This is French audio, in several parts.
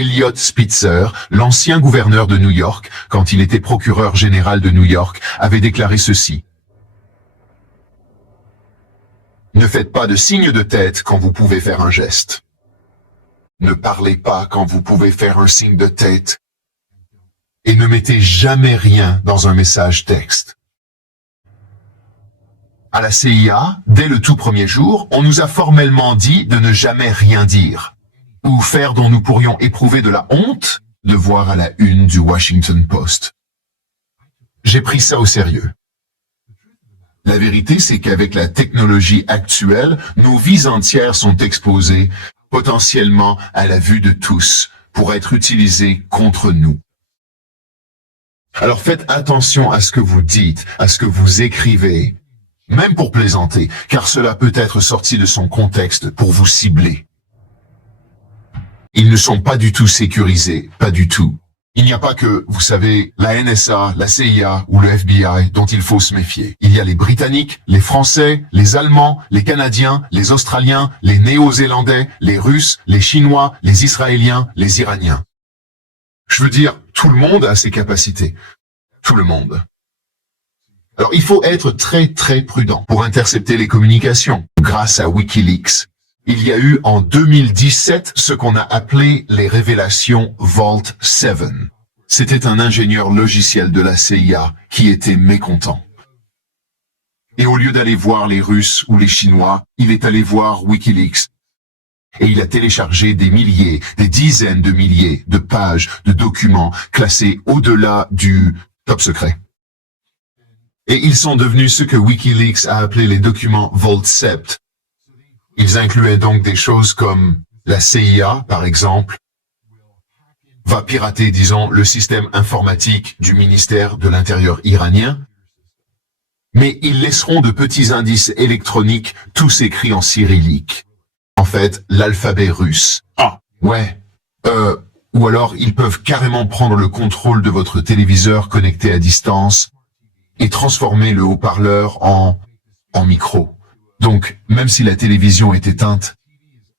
Eliot Spitzer, l'ancien gouverneur de New York, quand il était procureur général de New York, avait déclaré ceci. Ne faites pas de signe de tête quand vous pouvez faire un geste. Ne parlez pas quand vous pouvez faire un signe de tête. Et ne mettez jamais rien dans un message texte. À la CIA, dès le tout premier jour, on nous a formellement dit de ne jamais rien dire, ou faire dont nous pourrions éprouver de la honte de voir à la une du Washington Post. J'ai pris ça au sérieux. La vérité, c'est qu'avec la technologie actuelle, nos vies entières sont exposées, potentiellement à la vue de tous, pour être utilisées contre nous. Alors faites attention à ce que vous dites, à ce que vous écrivez, même pour plaisanter, car cela peut être sorti de son contexte pour vous cibler. Ils ne sont pas du tout sécurisés, pas du tout. Il n'y a pas que, vous savez, la NSA, la CIA ou le FBI dont il faut se méfier. Il y a les Britanniques, les Français, les Allemands, les Canadiens, les Australiens, les Néo-Zélandais, les Russes, les Chinois, les Israéliens, les Iraniens. Je veux dire, tout le monde a ses capacités. Tout le monde. Alors il faut être très très prudent pour intercepter les communications. Grâce à Wikileaks, il y a eu en 2017 ce qu'on a appelé les révélations Vault 7. C'était un ingénieur logiciel de la CIA qui était mécontent. Et au lieu d'aller voir les Russes ou les Chinois, il est allé voir Wikileaks. Et il a téléchargé des milliers, des dizaines de milliers de pages de documents classés au-delà du top secret. Et ils sont devenus ce que Wikileaks a appelé les documents Vault 7. Ils incluaient donc des choses comme la CIA, par exemple, va pirater, disons, le système informatique du ministère de l'Intérieur iranien, mais ils laisseront de petits indices électroniques, tous écrits en cyrillique. En fait, l'alphabet russe. Ah, ouais. Ou alors, ils peuvent carrément prendre le contrôle de votre téléviseur connecté à distance et transformer le haut-parleur en micro. Donc, même si la télévision est éteinte,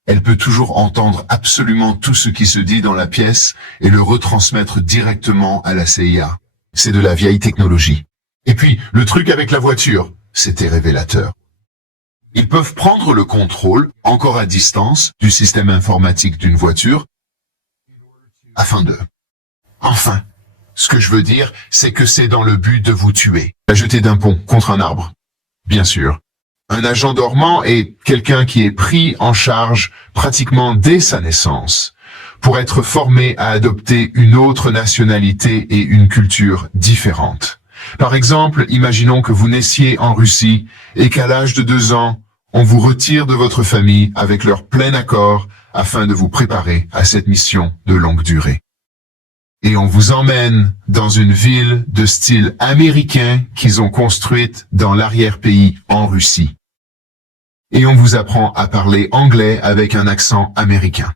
elle peut toujours entendre absolument tout ce qui se dit dans la pièce et le retransmettre directement à la CIA. C'est de la vieille technologie. Et puis, le truc avec la voiture, c'était révélateur. Ils peuvent prendre le contrôle, encore à distance, du système informatique d'une voiture, afin de... Enfin, ce que je veux dire, c'est que c'est dans le but de vous tuer. La jeter d'un pont contre un arbre. Bien sûr. Un agent dormant est quelqu'un qui est pris en charge pratiquement dès sa naissance pour être formé à adopter une autre nationalité et une culture différente. Par exemple, imaginons que vous naissiez en Russie et qu'à l'âge de 2 ans, on vous retire de votre famille avec leur plein accord afin de vous préparer à cette mission de longue durée. Et on vous emmène dans une ville de style américain qu'ils ont construite dans l'arrière-pays en Russie. Et on vous apprend à parler anglais avec un accent américain.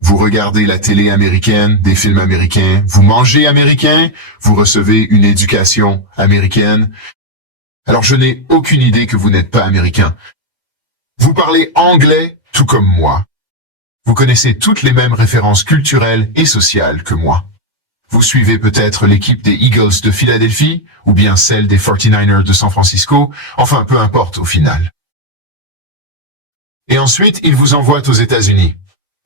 Vous regardez la télé américaine, des films américains, vous mangez américain, vous recevez une éducation américaine. Alors je n'ai aucune idée que vous n'êtes pas américain. Vous parlez anglais tout comme moi. Vous connaissez toutes les mêmes références culturelles et sociales que moi. Vous suivez peut-être l'équipe des Eagles de Philadelphie, ou bien celle des 49ers de San Francisco, enfin peu importe au final. Et ensuite, ils vous envoient aux États-Unis,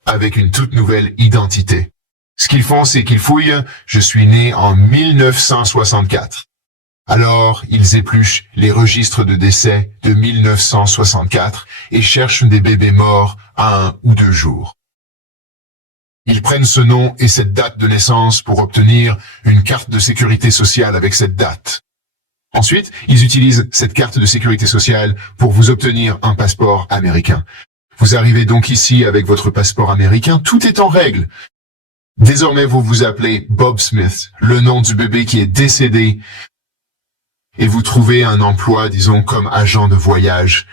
avec une toute nouvelle identité. Ce qu'ils font, c'est qu'ils fouillent « Je suis né en 1964 ». Alors, ils épluchent les registres de décès de 1964 et cherchent des bébés morts à 1 ou 2 jours. Ils prennent ce nom et cette date de naissance pour obtenir une carte de sécurité sociale avec cette date. Ensuite, ils utilisent cette carte de sécurité sociale pour vous obtenir un passeport américain. Vous arrivez donc ici avec votre passeport américain, tout est en règle. Désormais, vous vous appelez Bob Smith, le nom du bébé qui est décédé, et vous trouvez un emploi, disons, comme agent de voyage.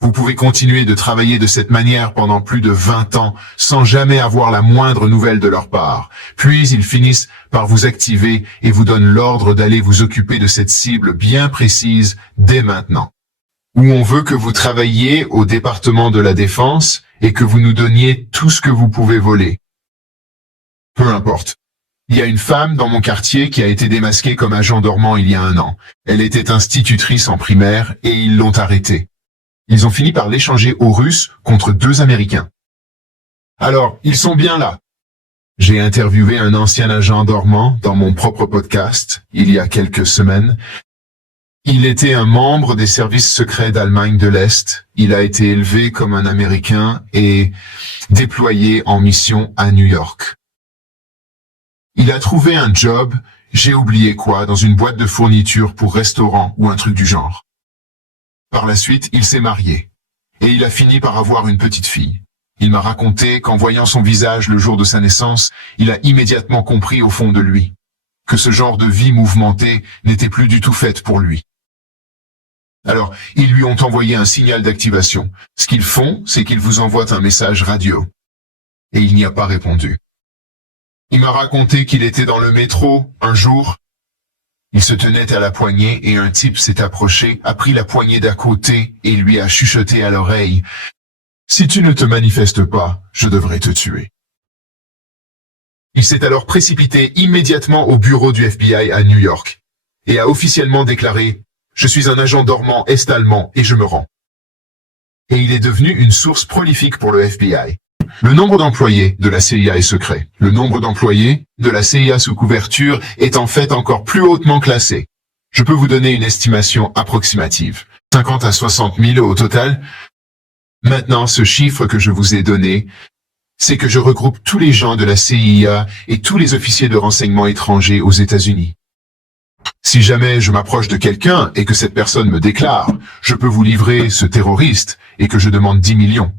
Vous pouvez continuer de travailler de cette manière pendant plus de 20 ans, sans jamais avoir la moindre nouvelle de leur part. Puis ils finissent par vous activer et vous donnent l'ordre d'aller vous occuper de cette cible bien précise dès maintenant. où on veut que vous travailliez au département de la Défense et que vous nous donniez tout ce que vous pouvez voler. Peu importe. Il y a une femme dans mon quartier qui a été démasquée comme agent dormant il y a 1 an. Elle était institutrice en primaire et ils l'ont arrêtée. Ils ont fini par l'échanger aux Russes contre 2 Américains. Alors, ils sont bien là. J'ai interviewé un ancien agent dormant dans mon propre podcast il y a quelques semaines. Il était un membre des services secrets d'Allemagne de l'Est. Il a été élevé comme un Américain et déployé en mission à New York. Il a trouvé un job, j'ai oublié quoi, dans une boîte de fourniture pour restaurant ou un truc du genre. Par la suite, il s'est marié. Et il a fini par avoir une petite fille. Il m'a raconté qu'en voyant son visage le jour de sa naissance, il a immédiatement compris au fond de lui que ce genre de vie mouvementée n'était plus du tout faite pour lui. Alors, ils lui ont envoyé un signal d'activation. Ce qu'ils font, c'est qu'ils vous envoient un message radio. Et il n'y a pas répondu. Il m'a raconté qu'il était dans le métro, un jour. Il se tenait à la poignée et un type s'est approché, a pris la poignée d'à côté et lui a chuchoté à l'oreille. « Si tu ne te manifestes pas, je devrais te tuer. » Il s'est alors précipité immédiatement au bureau du FBI à New York et a officiellement déclaré « Je suis un agent dormant est-allemand et je me rends. » Et il est devenu une source prolifique pour le FBI. Le nombre d'employés de la CIA est secret. Le nombre d'employés de la CIA sous couverture est en fait encore plus hautement classé. Je peux vous donner une estimation approximative. 50 à 60 000 au total. Maintenant, ce chiffre que je vous ai donné, c'est que je regroupe tous les gens de la CIA et tous les officiers de renseignement étrangers aux États-Unis. Si jamais je m'approche de quelqu'un et que cette personne me déclare « Je peux vous livrer ce terroriste » et que je demande 10 millions,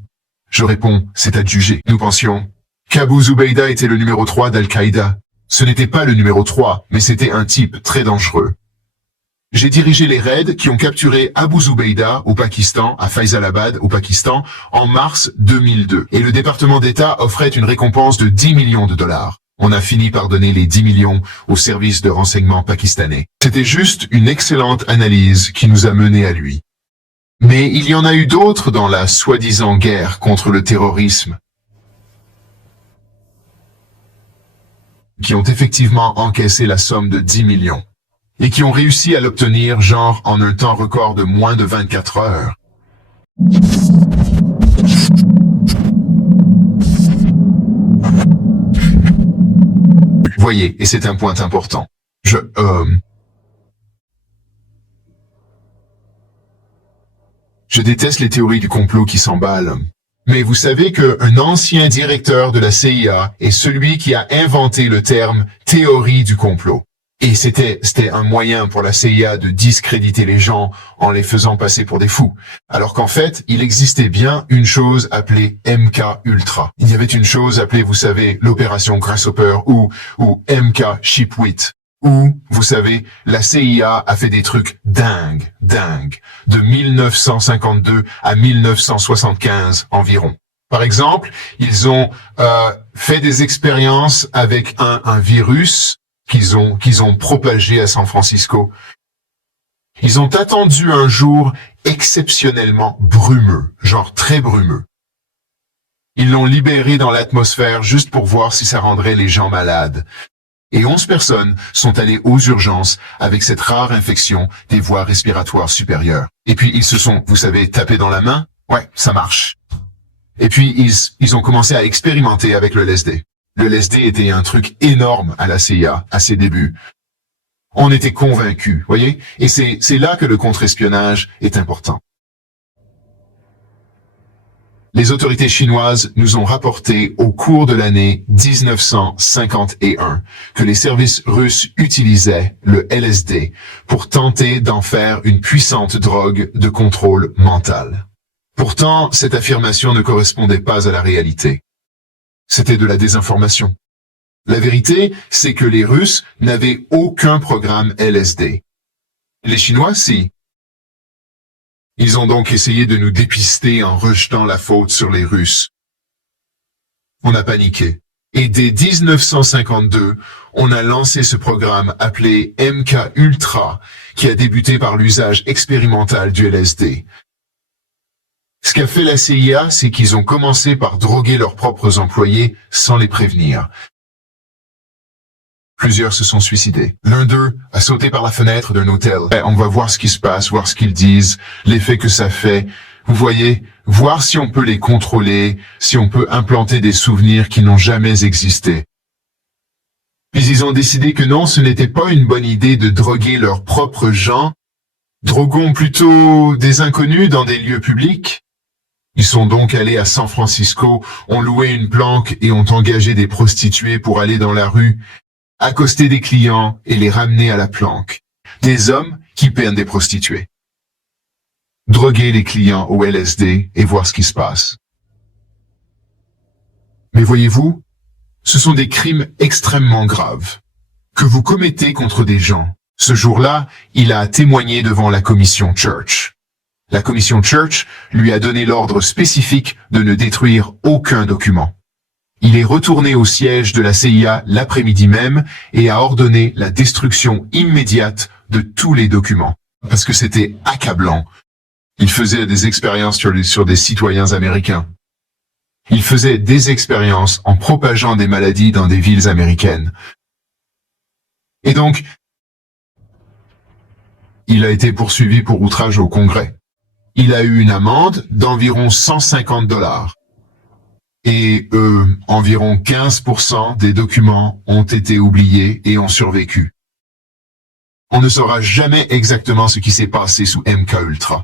je réponds « C'est à juger ». Nous pensions qu'Abu Zubaydah était le numéro 3 d'Al-Qaïda. Ce n'était pas le numéro 3, mais c'était un type très dangereux. J'ai dirigé les raids qui ont capturé Abu Zubaydah au Pakistan, à Faisalabad au Pakistan, en mars 2002. Et le département d'État offrait une récompense de 10 millions de dollars. On a fini par donner les 10 millions au service de renseignement pakistanais. C'était juste une excellente analyse qui nous a menés à lui. Mais il y en a eu d'autres dans la soi-disant guerre contre le terrorisme qui ont effectivement encaissé la somme de 10 millions et qui ont réussi à l'obtenir genre en un temps record de moins de 24 heures. Voyez, et c'est un point important. Je déteste les théories du complot qui s'emballent. Mais vous savez qu'un ancien directeur de la CIA est celui qui a inventé le terme « théorie du complot ». Et c'était un moyen pour la CIA de discréditer les gens en les faisant passer pour des fous. Alors qu'en fait, il existait bien une chose appelée MK-Ultra. Il y avait une chose appelée, vous savez, l'opération Grasshopper ou MK-Shipwheat. Où, vous savez, la CIA a fait des trucs dingues, de 1952 à 1975 environ. Par exemple, ils ont fait des expériences avec un virus qu'ils ont propagé à San Francisco. Ils ont attendu un jour exceptionnellement brumeux, genre très brumeux. Ils l'ont libéré dans l'atmosphère juste pour voir si ça rendrait les gens malades. Et 11 personnes sont allées aux urgences avec cette rare infection des voies respiratoires supérieures. Et puis ils se sont, vous savez, tapés dans la main. Ouais, ça marche. Et puis ils ont commencé à expérimenter avec le LSD. Le LSD était un truc énorme à la CIA, à ses débuts. On était convaincus, voyez? Et c'est là que le contre-espionnage est important. Les autorités chinoises nous ont rapporté au cours de l'année 1951 que les services russes utilisaient le LSD pour tenter d'en faire une puissante drogue de contrôle mental. Pourtant, cette affirmation ne correspondait pas à la réalité. C'était de la désinformation. La vérité, c'est que les Russes n'avaient aucun programme LSD. Les Chinois, si. Ils ont donc essayé de nous dépister en rejetant la faute sur les Russes. On a paniqué. Et dès 1952, on a lancé ce programme appelé MK-Ultra, qui a débuté par l'usage expérimental du LSD. Ce qu'a fait la CIA, c'est qu'ils ont commencé par droguer leurs propres employés sans les prévenir. Plusieurs se sont suicidés. L'un d'eux a sauté par la fenêtre d'un hôtel. On va voir ce qui se passe, voir ce qu'ils disent, l'effet que ça fait. Vous voyez, voir si on peut les contrôler, si on peut implanter des souvenirs qui n'ont jamais existé. Puis ils ont décidé que non, ce n'était pas une bonne idée de droguer leurs propres gens. Droguons plutôt des inconnus dans des lieux publics. Ils sont donc allés à San Francisco, ont loué une planque et ont engagé des prostituées pour aller dans la rue, accoster des clients et les ramener à la planque. Des hommes qui peinent des prostituées. Droguer les clients au LSD et voir ce qui se passe. Mais voyez-vous, ce sont des crimes extrêmement graves que vous commettez contre des gens. Ce jour-là, il a témoigné devant la commission Church. La commission Church lui a donné l'ordre spécifique de ne détruire aucun document. Il est retourné au siège de la CIA l'après-midi même et a ordonné la destruction immédiate de tous les documents. Parce que c'était accablant. Il faisait des expériences sur des citoyens américains. Il faisait des expériences en propageant des maladies dans des villes américaines. Et donc, il a été poursuivi pour outrage au Congrès. Il a eu une amende d'environ 150 $. Et environ 15% des documents ont été oubliés et ont survécu. On ne saura jamais exactement ce qui s'est passé sous MKUltra.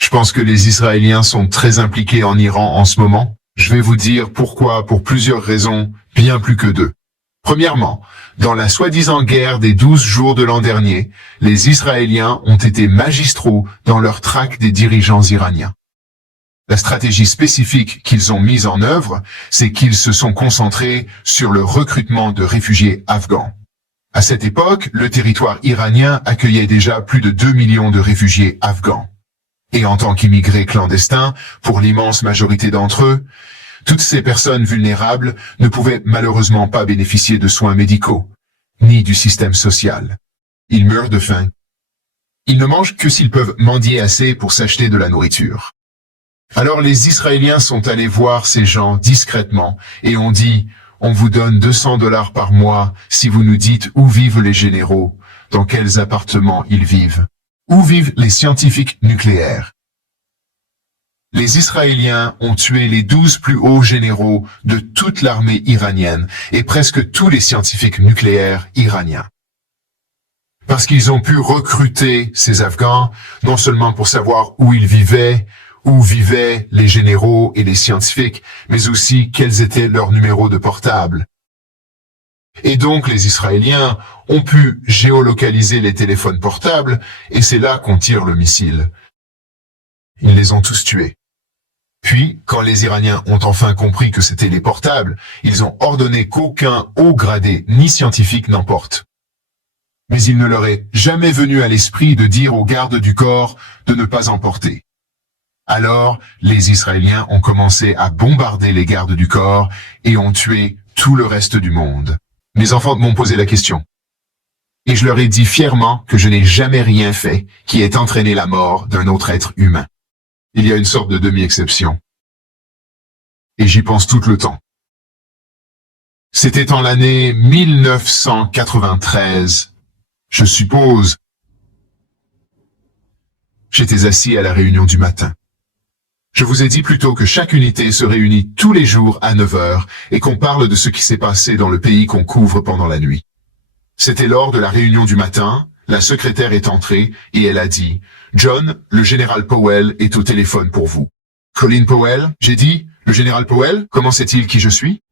Je pense que les Israéliens sont très impliqués en Iran en ce moment. Je vais vous dire pourquoi, pour plusieurs raisons, bien plus que deux. Premièrement, dans la soi-disant guerre des 12 jours de l'an dernier, les Israéliens ont été magistraux dans leur traque des dirigeants iraniens. La stratégie spécifique qu'ils ont mise en œuvre, c'est qu'ils se sont concentrés sur le recrutement de réfugiés afghans. À cette époque, le territoire iranien accueillait déjà plus de 2 millions de réfugiés afghans. Et en tant qu'immigrés clandestins, pour l'immense majorité d'entre eux, toutes ces personnes vulnérables ne pouvaient malheureusement pas bénéficier de soins médicaux, ni du système social. Ils meurent de faim. Ils ne mangent que s'ils peuvent mendier assez pour s'acheter de la nourriture. Alors les Israéliens sont allés voir ces gens discrètement et ont dit « On vous donne 200 $ par mois si vous nous dites où vivent les généraux, dans quels appartements ils vivent, où vivent les scientifiques nucléaires. » Les Israéliens ont tué les 12 plus hauts généraux de toute l'armée iranienne et presque tous les scientifiques nucléaires iraniens. Parce qu'ils ont pu recruter ces Afghans, non seulement pour savoir où ils vivaient, où vivaient les généraux et les scientifiques, mais aussi quels étaient leurs numéros de portable. Et donc les Israéliens ont pu géolocaliser les téléphones portables et c'est là qu'on tire le missile. Ils les ont tous tués. Puis, quand les Iraniens ont enfin compris que c'était les portables, ils ont ordonné qu'aucun haut gradé ni scientifique n'emporte. Mais il ne leur est jamais venu à l'esprit de dire aux gardes du corps de ne pas emporter. Alors, les Israéliens ont commencé à bombarder les gardes du corps et ont tué tout le reste du monde. Mes enfants m'ont posé la question. Et je leur ai dit fièrement que je n'ai jamais rien fait qui ait entraîné la mort d'un autre être humain. Il y a une sorte de demi-exception. Et j'y pense tout le temps. C'était en l'année 1993, je suppose. J'étais assis à la réunion du matin. Je vous ai dit plus tôt que chaque unité se réunit tous les jours à 9 heures et qu'on parle de ce qui s'est passé dans le pays qu'on couvre pendant la nuit. C'était lors de la réunion du matin, la secrétaire est entrée et elle a dit « John, le général Powell est au téléphone pour vous. » « Colin Powell ?» J'ai dit « Le général Powell, comment sait-il qui je suis ?»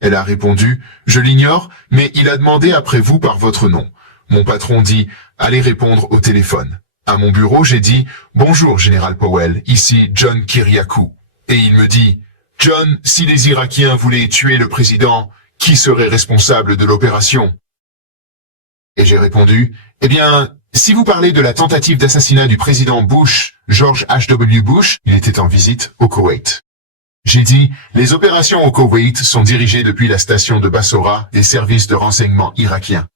Elle a répondu « Je l'ignore, mais il a demandé après vous par votre nom. » Mon patron dit « Allez répondre au téléphone. » À mon bureau, j'ai dit « Bonjour, général Powell, ici John Kiriakou. » Et il me dit « John, si les Irakiens voulaient tuer le président, qui serait responsable de l'opération ?» Et j'ai répondu « Eh bien, si vous parlez de la tentative d'assassinat du président Bush, George H.W. Bush, il était en visite au Koweït. » J'ai dit « Les opérations au Koweït sont dirigées depuis la station de Bassora des services de renseignement irakiens.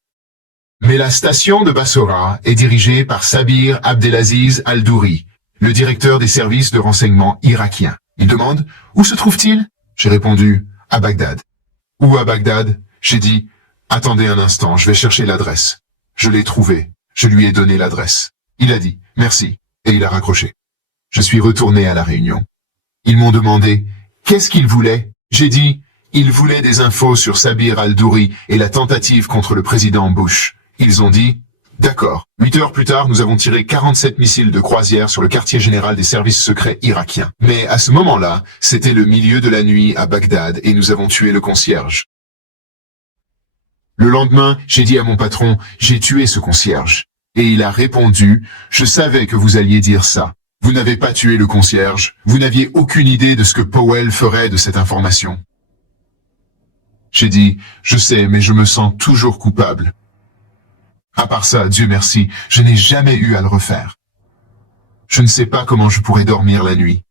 Mais la station de Bassora est dirigée par Sabir Abdelaziz Al-Douri, le directeur des services de renseignement irakiens. Il demande « Où se trouve-t-il » J'ai répondu « À Bagdad ». « Où à Bagdad ?» J'ai dit « Attendez un instant, je vais chercher l'adresse. » Je l'ai trouvé. Je lui ai donné l'adresse. Il a dit « Merci » et il a raccroché. Je suis retourné à la réunion. Ils m'ont demandé « Qu'est-ce qu'ils voulaient ?» J'ai dit « Ils voulaient des infos sur Sabir al-Douri et la tentative contre le président Bush. » Ils ont dit « D'accord. » 8 heures plus tard, nous avons tiré 47 missiles de croisière sur le quartier général des services secrets irakiens. Mais à ce moment-là, c'était le milieu de la nuit à Bagdad et nous avons tué le concierge. Le lendemain, j'ai dit à mon patron « J'ai tué ce concierge. » Et il a répondu « Je savais que vous alliez dire ça. Vous n'avez pas tué le concierge. Vous n'aviez aucune idée de ce que Powell ferait de cette information. » J'ai dit « Je sais, mais je me sens toujours coupable. » À part ça, Dieu merci, je n'ai jamais eu à le refaire. Je ne sais pas comment je pourrais dormir la nuit.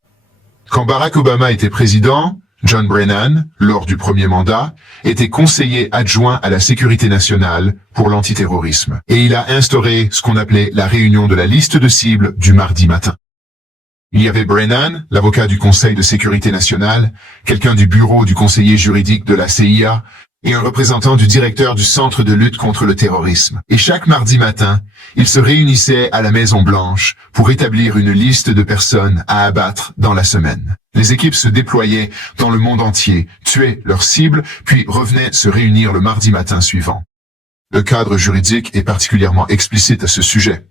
Quand Barack Obama était président, John Brennan, lors du premier mandat, était conseiller adjoint à la sécurité nationale pour l'antiterrorisme. Et il a instauré ce qu'on appelait la réunion de la liste de cibles du mardi matin. Il y avait Brennan, l'avocat du Conseil de sécurité nationale, quelqu'un du bureau du conseiller juridique de la CIA, et un représentant du directeur du Centre de lutte contre le terrorisme. Et chaque mardi matin, ils se réunissaient à la Maison-Blanche pour établir une liste de personnes à abattre dans la semaine. Les équipes se déployaient dans le monde entier, tuaient leurs cibles, puis revenaient se réunir le mardi matin suivant. Le cadre juridique est particulièrement explicite à ce sujet.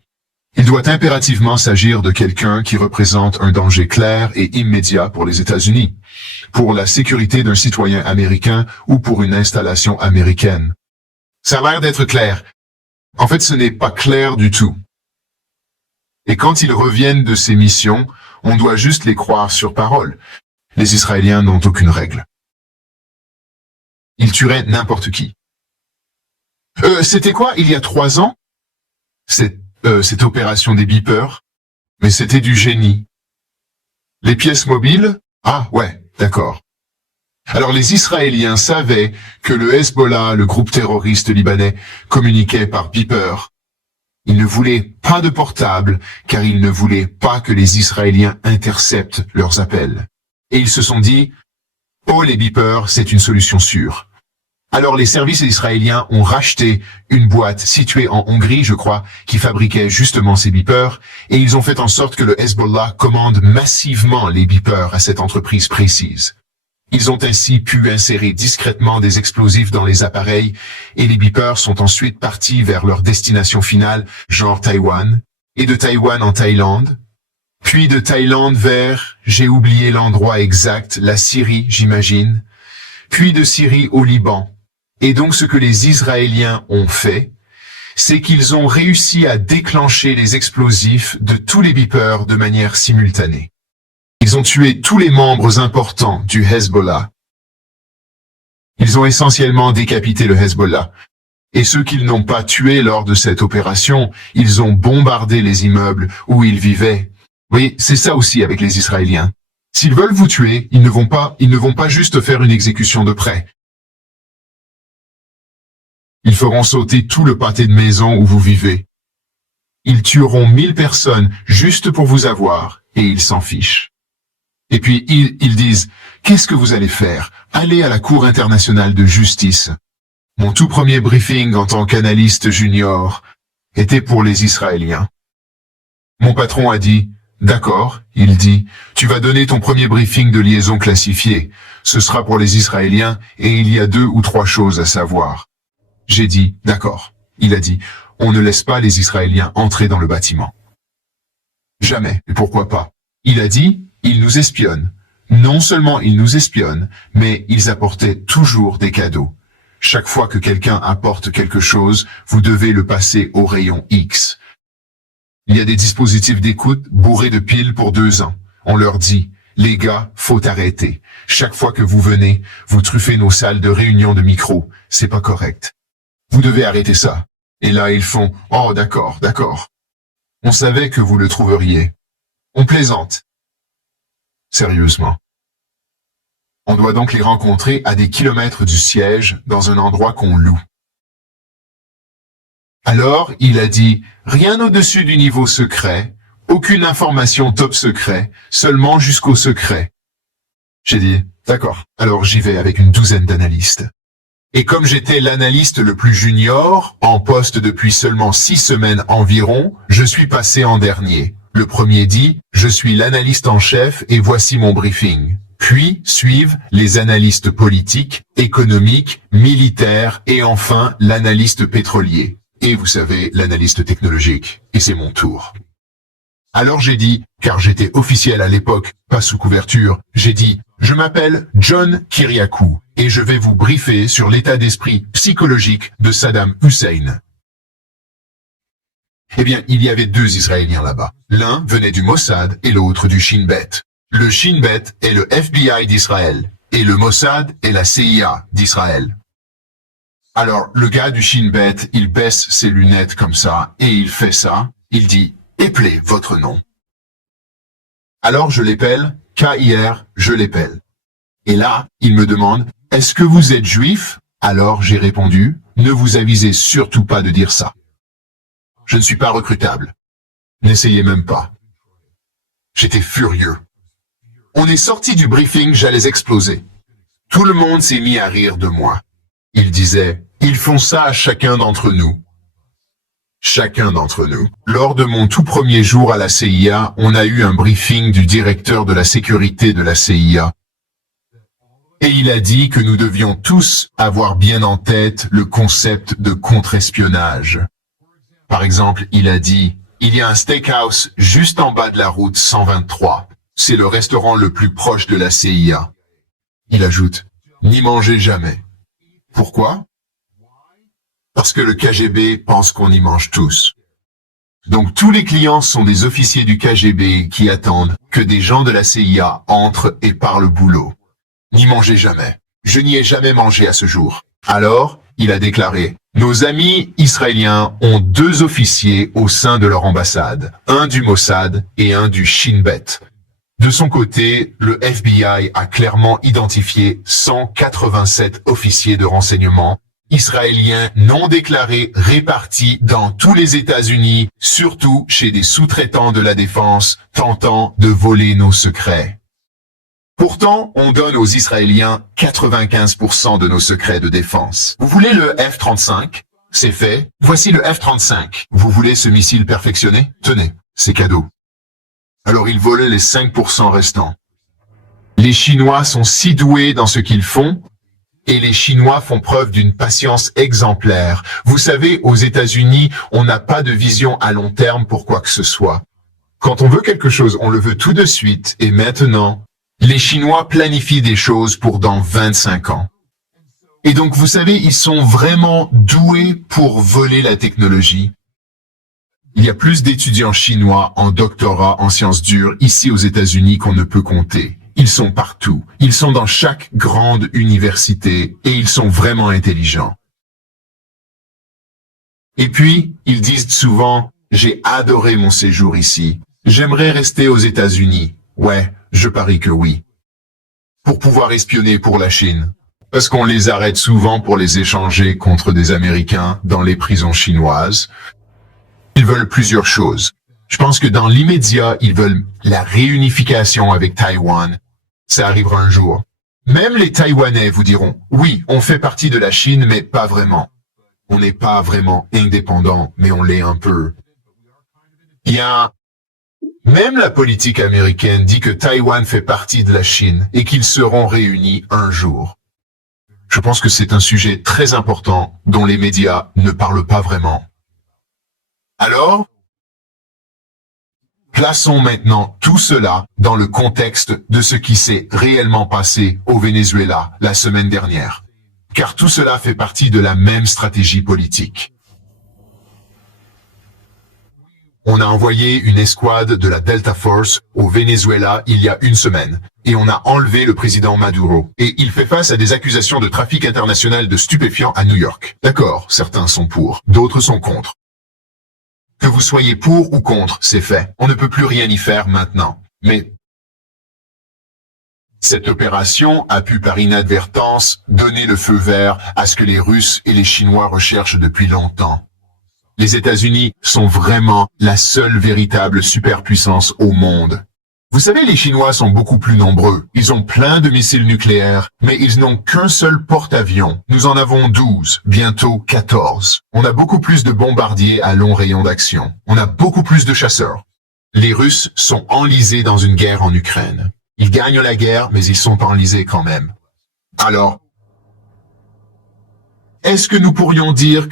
Il doit impérativement s'agir de quelqu'un qui représente un danger clair et immédiat pour les États-Unis, pour la sécurité d'un citoyen américain ou pour une installation américaine. Ça a l'air d'être clair. En fait, ce n'est pas clair du tout. Et quand ils reviennent de ces missions, on doit juste les croire sur parole. Les Israéliens n'ont aucune règle. Ils tueraient n'importe qui. C'était quoi, il y a 3 ans? Cette opération des beepers, mais c'était du génie. Les pièces mobiles? Ah ouais, d'accord. Alors les Israéliens savaient que le Hezbollah, le groupe terroriste libanais, communiquait par beeper. Ils ne voulaient pas de portable, car ils ne voulaient pas que les Israéliens interceptent leurs appels. Et ils se sont dit, oh les beepers, c'est une solution sûre. Alors les services israéliens ont racheté une boîte située en Hongrie, je crois, qui fabriquait justement ces beepers, et ils ont fait en sorte que le Hezbollah commande massivement les beepers à cette entreprise précise. Ils ont ainsi pu insérer discrètement des explosifs dans les appareils, et les beepers sont ensuite partis vers leur destination finale, genre Taïwan, et de Taïwan en Thaïlande, puis de Thaïlande vers, j'ai oublié l'endroit exact, la Syrie, j'imagine, puis de Syrie au Liban. Et donc ce que les Israéliens ont fait, c'est qu'ils ont réussi à déclencher les explosifs de tous les beepers de manière simultanée. Ils ont tué tous les membres importants du Hezbollah. Ils ont essentiellement décapité le Hezbollah. Et ceux qu'ils n'ont pas tués lors de cette opération, ils ont bombardé les immeubles où ils vivaient. Oui, c'est ça aussi avec les Israéliens. S'ils veulent vous tuer, ils ne vont pas juste faire une exécution de près. Ils feront sauter tout le pâté de maison où vous vivez. Ils tueront 1000 personnes juste pour vous avoir, et ils s'en fichent. Et puis ils disent, qu'est-ce que vous allez faire? Allez à la Cour internationale de justice. Mon tout premier briefing en tant qu'analyste junior était pour les Israéliens. Mon patron a dit, d'accord, il dit, tu vas donner ton premier briefing de liaison classifié. Ce sera pour les Israéliens, et il y a 2 ou 3 choses à savoir. J'ai dit, d'accord. Il a dit, on ne laisse pas les Israéliens entrer dans le bâtiment. Jamais, et pourquoi pas? Il a dit, ils nous espionnent. Non seulement ils nous espionnent, mais ils apportaient toujours des cadeaux. Chaque fois que quelqu'un apporte quelque chose, vous devez le passer au rayon X. Il y a des dispositifs d'écoute bourrés de piles pour 2 ans. On leur dit, les gars, faut arrêter. Chaque fois que vous venez, vous truffez nos salles de réunion de micro. C'est pas correct. Vous devez arrêter ça. Et là, ils font, oh d'accord, d'accord. On savait que vous le trouveriez. On plaisante. Sérieusement. On doit donc les rencontrer à des kilomètres du siège, dans un endroit qu'on loue. Alors, il a dit, rien au-dessus du niveau secret, Aucune information top secret, seulement jusqu'au secret. J'ai dit, d'accord. Alors j'y vais avec une douzaine d'analystes. Et comme j'étais l'analyste le plus junior, en poste depuis seulement 6 semaines environ, je suis passé en dernier. Le premier dit, je suis l'analyste en chef et voici mon briefing. Puis suivent les analystes politiques, économiques, militaires et enfin l'analyste pétrolier. Et vous savez, l'analyste technologique. Et c'est mon tour. Alors j'ai dit, car j'étais officiel à l'époque, pas sous couverture, j'ai dit, je m'appelle John Kiriakou et je vais vous briefer sur l'état d'esprit psychologique de Saddam Hussein. Eh bien, il y avait 2 Israéliens là-bas. L'un venait du Mossad et l'autre du Shin Bet. Le Shin Bet est le FBI d'Israël et le Mossad est la CIA d'Israël. Alors, le gars du Shin Bet, il baisse ses lunettes comme ça et il fait ça, il dit, épelez votre nom. Alors je l'épelle, K-I-R, je l'épelle. Et là, il me demande, est-ce que vous êtes juif? Alors j'ai répondu, ne vous avisez surtout pas de dire ça. Je ne suis pas recrutable. N'essayez même pas. J'étais furieux. On est sorti du briefing, j'allais exploser. Tout le monde s'est mis à rire de moi. Il disait, ils font ça à chacun d'entre nous. Chacun d'entre nous. Lors de mon tout premier jour à la CIA, on a eu un briefing du directeur de la sécurité de la CIA. Et il a dit que nous devions tous avoir bien en tête le concept de contre-espionnage. Par exemple, il a dit, il y a un steakhouse juste en bas de la route 123. C'est le restaurant le plus proche de la CIA. Il ajoute, n'y mangez jamais. Pourquoi? Parce que le KGB pense qu'on y mange tous. Donc tous les clients sont des officiers du KGB qui attendent que des gens de la CIA entrent et parlent boulot. N'y mangez jamais. Je n'y ai jamais mangé à ce jour. Alors, il a déclaré, nos amis israéliens ont 2 officiers au sein de leur ambassade, un du Mossad et un du Shin Bet. De son côté, le FBI a clairement identifié 187 officiers de renseignement israéliens non déclarés répartis dans tous les États-Unis, surtout chez des sous-traitants de la défense tentant de voler nos secrets. Pourtant, on donne aux Israéliens 95% de nos secrets de défense. Vous voulez le F-35? C'est fait. Voici le F-35. Vous voulez ce missile perfectionné? Tenez, c'est cadeau. Alors ils volaient les 5% restants. Les Chinois sont si doués dans ce qu'ils font, et les Chinois font preuve d'une patience exemplaire. Vous savez, aux États-Unis, on n'a pas de vision à long terme pour quoi que ce soit. Quand on veut quelque chose, on le veut tout de suite, et maintenant, les Chinois planifient des choses pour dans 25 ans. Et donc, vous savez, ils sont vraiment doués pour voler la technologie. Il y a plus d'étudiants chinois en doctorat en sciences dures ici aux États-Unis qu'on ne peut compter. Ils sont partout. Ils sont dans chaque grande université et ils sont vraiment intelligents. Et puis, ils disent souvent, j'ai adoré mon séjour ici. J'aimerais rester aux États-Unis. Ouais, je parie que oui. Pour pouvoir espionner pour la Chine. Parce qu'on les arrête souvent pour les échanger contre des Américains dans les prisons chinoises. Ils veulent plusieurs choses. Je pense que dans l'immédiat, ils veulent la réunification avec Taïwan. Ça arrivera un jour. Même les Taïwanais vous diront, oui, on fait partie de la Chine, mais pas vraiment. On n'est pas vraiment indépendant, mais on l'est un peu. Même la politique américaine dit que Taïwan fait partie de la Chine et qu'ils seront réunis un jour. Je pense que c'est un sujet très important dont les médias ne parlent pas vraiment. Alors, plaçons maintenant tout cela dans le contexte de ce qui s'est réellement passé au Venezuela la semaine dernière. Car tout cela fait partie de la même stratégie politique. On a envoyé une escouade de la Delta Force au Venezuela il y a une semaine, et on a enlevé le président Maduro, et il fait face à des accusations de trafic international de stupéfiants à New York. D'accord, certains sont pour, d'autres sont contre. Que vous soyez pour ou contre, c'est fait. On ne peut plus rien y faire maintenant. Mais cette opération a pu par inadvertance donner le feu vert à ce que les Russes et les Chinois recherchent depuis longtemps. Les États-Unis sont vraiment la seule véritable superpuissance au monde. Vous savez, les Chinois sont beaucoup plus nombreux. Ils ont plein de missiles nucléaires, mais ils n'ont qu'un seul porte-avions. Nous en avons 12, bientôt 14. On a beaucoup plus de bombardiers à long rayon d'action. On a beaucoup plus de chasseurs. Les Russes sont enlisés dans une guerre en Ukraine. Ils gagnent la guerre, mais ils sont enlisés quand même. Alors, est-ce que nous pourrions dire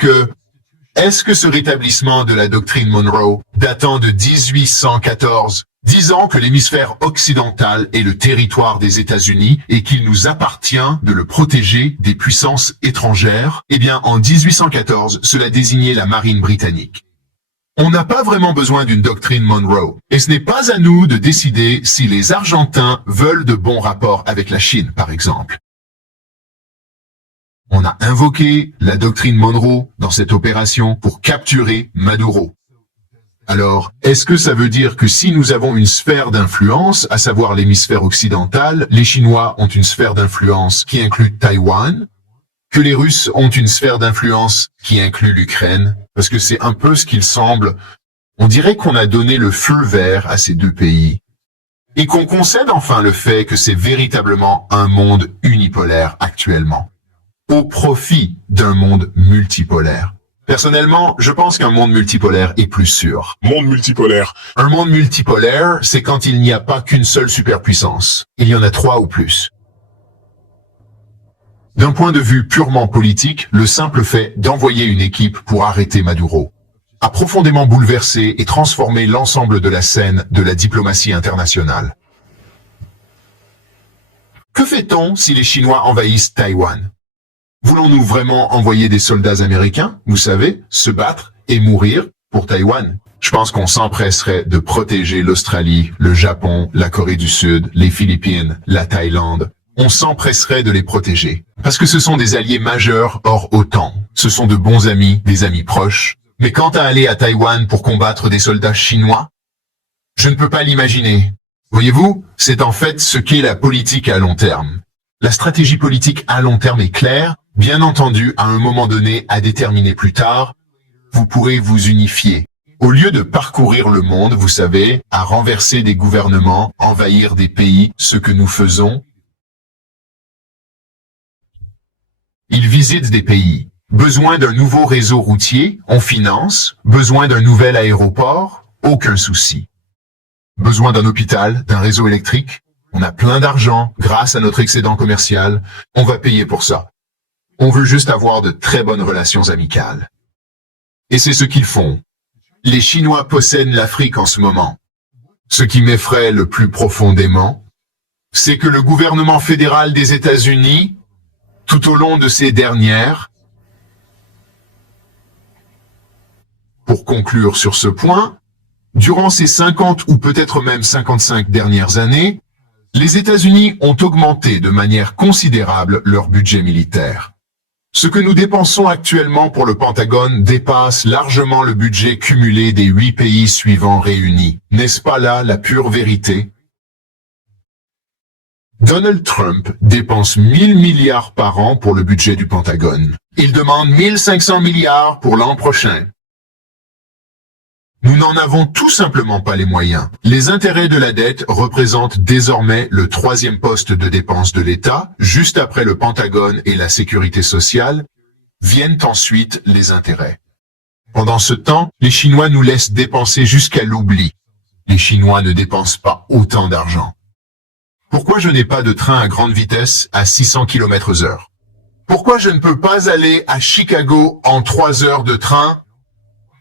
est-ce que ce rétablissement de la doctrine Monroe, datant de 1814, disant que l'hémisphère occidental est le territoire des États-Unis et qu'il nous appartient de le protéger des puissances étrangères, eh bien, en 1814, cela désignait la marine britannique. On n'a pas vraiment besoin d'une doctrine Monroe, et ce n'est pas à nous de décider si les Argentins veulent de bons rapports avec la Chine, par exemple. On a invoqué la doctrine Monroe dans cette opération pour capturer Maduro. Alors, est-ce que ça veut dire que si nous avons une sphère d'influence, à savoir l'hémisphère occidental, les Chinois ont une sphère d'influence qui inclut Taïwan, que les Russes ont une sphère d'influence qui inclut l'Ukraine? Parce que c'est un peu ce qu'il semble. On dirait qu'on a donné le feu vert à ces deux pays. Et qu'on concède enfin le fait que c'est véritablement un monde unipolaire actuellement, au profit d'un monde multipolaire. Personnellement, je pense qu'un monde multipolaire est plus sûr. Monde multipolaire. Un monde multipolaire, c'est quand il n'y a pas qu'une seule superpuissance. Il y en a 3 ou plus. D'un point de vue purement politique, le simple fait d'envoyer une équipe pour arrêter Maduro a profondément bouleversé et transformé l'ensemble de la scène de la diplomatie internationale. Que fait-on si les Chinois envahissent Taïwan? Voulons-nous vraiment envoyer des soldats américains, vous savez, se battre et mourir pour Taïwan? Je pense qu'on s'empresserait de protéger l'Australie, le Japon, la Corée du Sud, les Philippines, la Thaïlande. On s'empresserait de les protéger. Parce que ce sont des alliés majeurs hors OTAN. Ce sont de bons amis, des amis proches. Mais quant à aller à Taïwan pour combattre des soldats chinois, je ne peux pas l'imaginer. Voyez-vous, c'est en fait ce qu'est la politique à long terme. La stratégie politique à long terme est claire, bien entendu, à un moment donné, à déterminer plus tard, vous pourrez vous unifier. Au lieu de parcourir le monde, vous savez, à renverser des gouvernements, envahir des pays, ce que nous faisons, ils visitent des pays. Besoin d'un nouveau réseau routier, on finance. Besoin d'un nouvel aéroport, aucun souci. Besoin d'un hôpital, d'un réseau électrique, on a plein d'argent grâce à notre excédent commercial, on va payer pour ça. On veut juste avoir de très bonnes relations amicales. Et c'est ce qu'ils font. Les Chinois possèdent l'Afrique en ce moment. Ce qui m'effraie le plus profondément, c'est que le gouvernement fédéral des États-Unis, tout au long de ces dernières, pour conclure sur ce point, durant ces 50 ou peut-être même 55 dernières années, les États-Unis ont augmenté de manière considérable leur budget militaire. Ce que nous dépensons actuellement pour le Pentagone dépasse largement le budget cumulé des 8 pays suivants réunis. N'est-ce pas là la pure vérité? Donald Trump dépense 1000 milliards par an pour le budget du Pentagone. Il demande 1500 milliards pour l'an prochain. Nous n'en avons tout simplement pas les moyens. Les intérêts de la dette représentent désormais le 3e poste de dépense de l'État. Juste après le Pentagone et la sécurité sociale, viennent ensuite les intérêts. Pendant ce temps, les Chinois nous laissent dépenser jusqu'à l'oubli. Les Chinois ne dépensent pas autant d'argent. Pourquoi je n'ai pas de train à grande vitesse à 600 km/h? Pourquoi je ne peux pas aller à Chicago en 3 heures de train?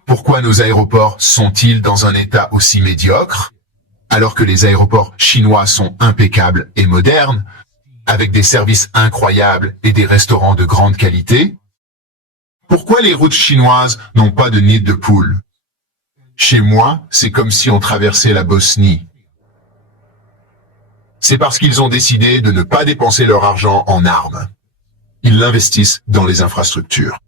Pourquoi nos aéroports sont-ils dans un état aussi médiocre, alors que les aéroports chinois sont impeccables et modernes, avec des services incroyables et des restaurants de grande qualité? Pourquoi les routes chinoises n'ont pas de nid de poule? Chez moi, c'est comme si on traversait la Bosnie. C'est parce qu'ils ont décidé de ne pas dépenser leur argent en armes. Ils l'investissent dans les infrastructures.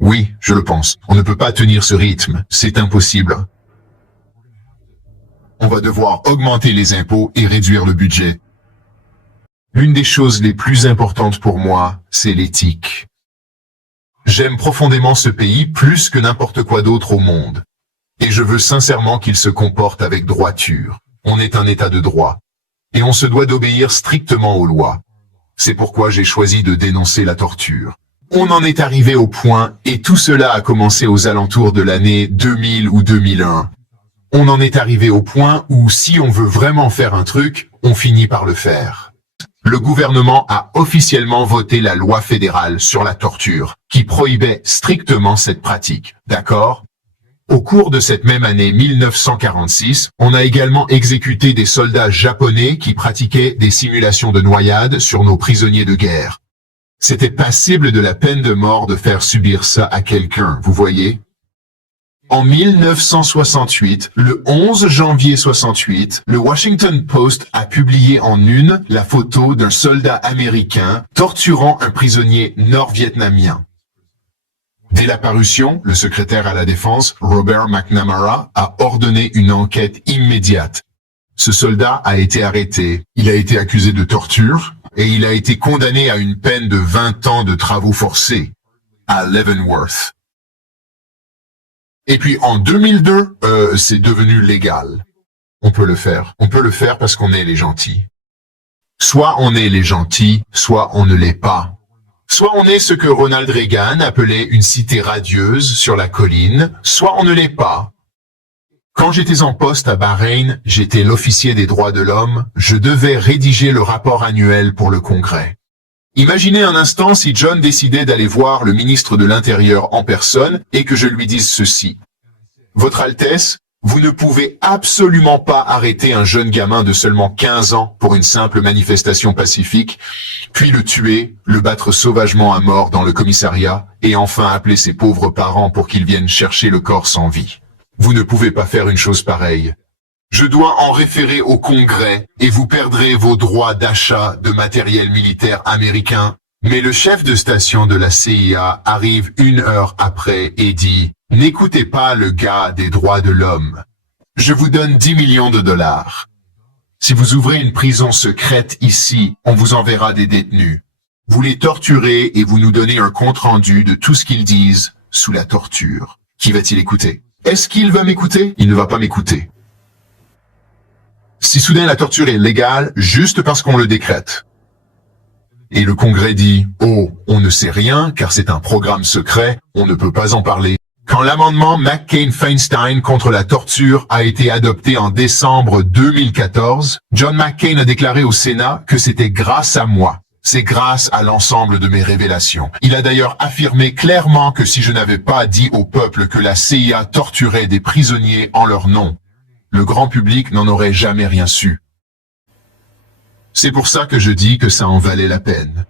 Oui, je le pense. On ne peut pas tenir ce rythme. C'est impossible. On va devoir augmenter les impôts et réduire le budget. L'une des choses les plus importantes pour moi, c'est l'éthique. J'aime profondément ce pays plus que n'importe quoi d'autre au monde. Et je veux sincèrement qu'il se comporte avec droiture. On est un État de droit. Et on se doit d'obéir strictement aux lois. C'est pourquoi j'ai choisi de dénoncer la torture. On en est arrivé au point, et tout cela a commencé aux alentours de l'année 2000 ou 2001. On en est arrivé au point où si on veut vraiment faire un truc, on finit par le faire. Le gouvernement a officiellement voté la loi fédérale sur la torture, qui prohibait strictement cette pratique, d'accord? Au cours de cette même année 1946, on a également exécuté des soldats japonais qui pratiquaient des simulations de noyade sur nos prisonniers de guerre. C'était passible de la peine de mort de faire subir ça à quelqu'un, vous voyez? En 1968, le 11 janvier 68, le Washington Post a publié en une la photo d'un soldat américain torturant un prisonnier nord-vietnamien. Dès la parution, le secrétaire à la Défense, Robert McNamara, a ordonné une enquête immédiate. Ce soldat a été arrêté, il a été accusé de torture, et il a été condamné à une peine de 20 ans de travaux forcés, à Leavenworth. Et puis en 2002, c'est devenu légal. On peut le faire parce qu'on est les gentils. Soit on est les gentils, soit on ne l'est pas. Soit on est ce que Ronald Reagan appelait une cité radieuse sur la colline, soit on ne l'est pas. Quand j'étais en poste à Bahreïn, j'étais l'officier des droits de l'homme, je devais rédiger le rapport annuel pour le Congrès. Imaginez un instant si John décidait d'aller voir le ministre de l'Intérieur en personne et que je lui dise ceci. Votre Altesse, vous ne pouvez absolument pas arrêter un jeune gamin de seulement 15 ans pour une simple manifestation pacifique, puis le tuer, le battre sauvagement à mort dans le commissariat, et enfin appeler ses pauvres parents pour qu'ils viennent chercher le corps sans vie. Vous ne pouvez pas faire une chose pareille. Je dois en référer au Congrès, et vous perdrez vos droits d'achat de matériel militaire américain. Mais le chef de station de la CIA arrive 1 heure après et dit « N'écoutez pas le gars des droits de l'homme. Je vous donne 10 millions de dollars. Si vous ouvrez une prison secrète ici, on vous enverra des détenus. Vous les torturez et vous nous donnez un compte-rendu de tout ce qu'ils disent sous la torture. Qui va-t-il écouter? Est-ce qu'il va m'écouter? Il ne va pas m'écouter. Si soudain la torture est légale juste parce qu'on le décrète. Et le Congrès dit « Oh, on ne sait rien car c'est un programme secret, on ne peut pas en parler ». Quand l'amendement McCain-Feinstein contre la torture a été adopté en décembre 2014, John McCain a déclaré au Sénat que c'était grâce à moi. C'est grâce à l'ensemble de mes révélations. Il a d'ailleurs affirmé clairement que si je n'avais pas dit au peuple que la CIA torturait des prisonniers en leur nom, le grand public n'en aurait jamais rien su. C'est pour ça que je dis que ça en valait la peine.